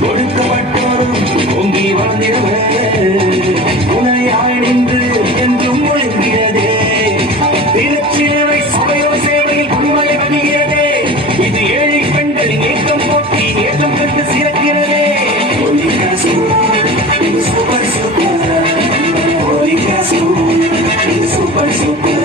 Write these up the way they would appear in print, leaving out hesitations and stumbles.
கொடுக்கப்பட்டோரும் பொங்கி வந்திடவே துணையாய் நின்று என்றும் ஒழுங்கிறதே தினச்சிலுவை சபையோ சேவையில் உண்மையை அணிகிறதே இது ஏழை பெண்களின் ஏக்கம் போட்டி ஏக்கம் கண்டு சிறக்கிறதே சூப்பர் சூப்பர் சூப்பர் சூப்பர்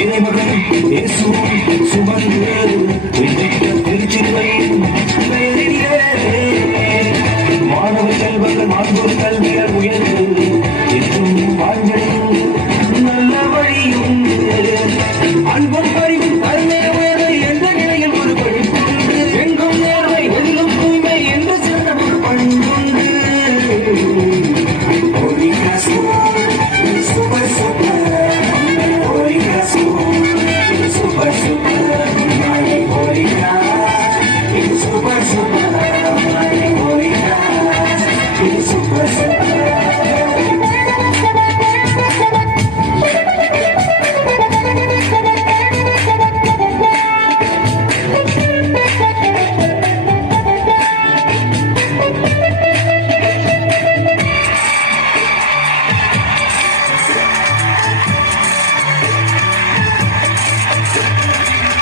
இறைமகன் இயேசுவின் சுமந்து திருச்சிலுவையின் மாணவ செல்வங்கள் மாண்போர் கல்வியால் உயர்ந்து என்றும் வாழ்வடையும் நல்ல வழியும் அன்பும் அறிவும் அருமை உயர்வை எந்த நிலையில் ஒரு படிப்புண்டு எங்கும் நேர்மை எதிலும் தூய்மை என்று சிறந்த ஒரு பண்புண்டு சூப்பர் சூப்பர்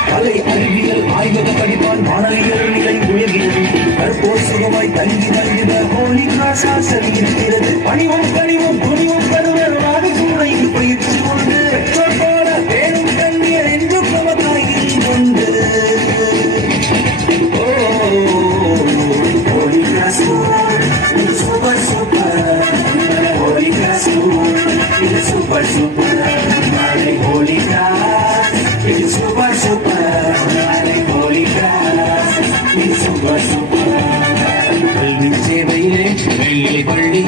கலை அறிவியல் ஆய்வக படிப்பான் மாணவியர் நிலை உயர்கிறது கற்போர் சுகமாய் தங்கி தங்கிட ஹோலி கிராஸா செல்கிறது பணிவும் கனிவும் துணிவும் கருவர் நாடு கூட இங்கு பயிற்சி கொண்டு பெற்றோர் போல பேரும் கண்ணியர் என்றும் நமக்காய் கொண்டு holy cross super super holy cross super super holy cross super super கல்வி சேவையிலே வெள்ளி பள்ளி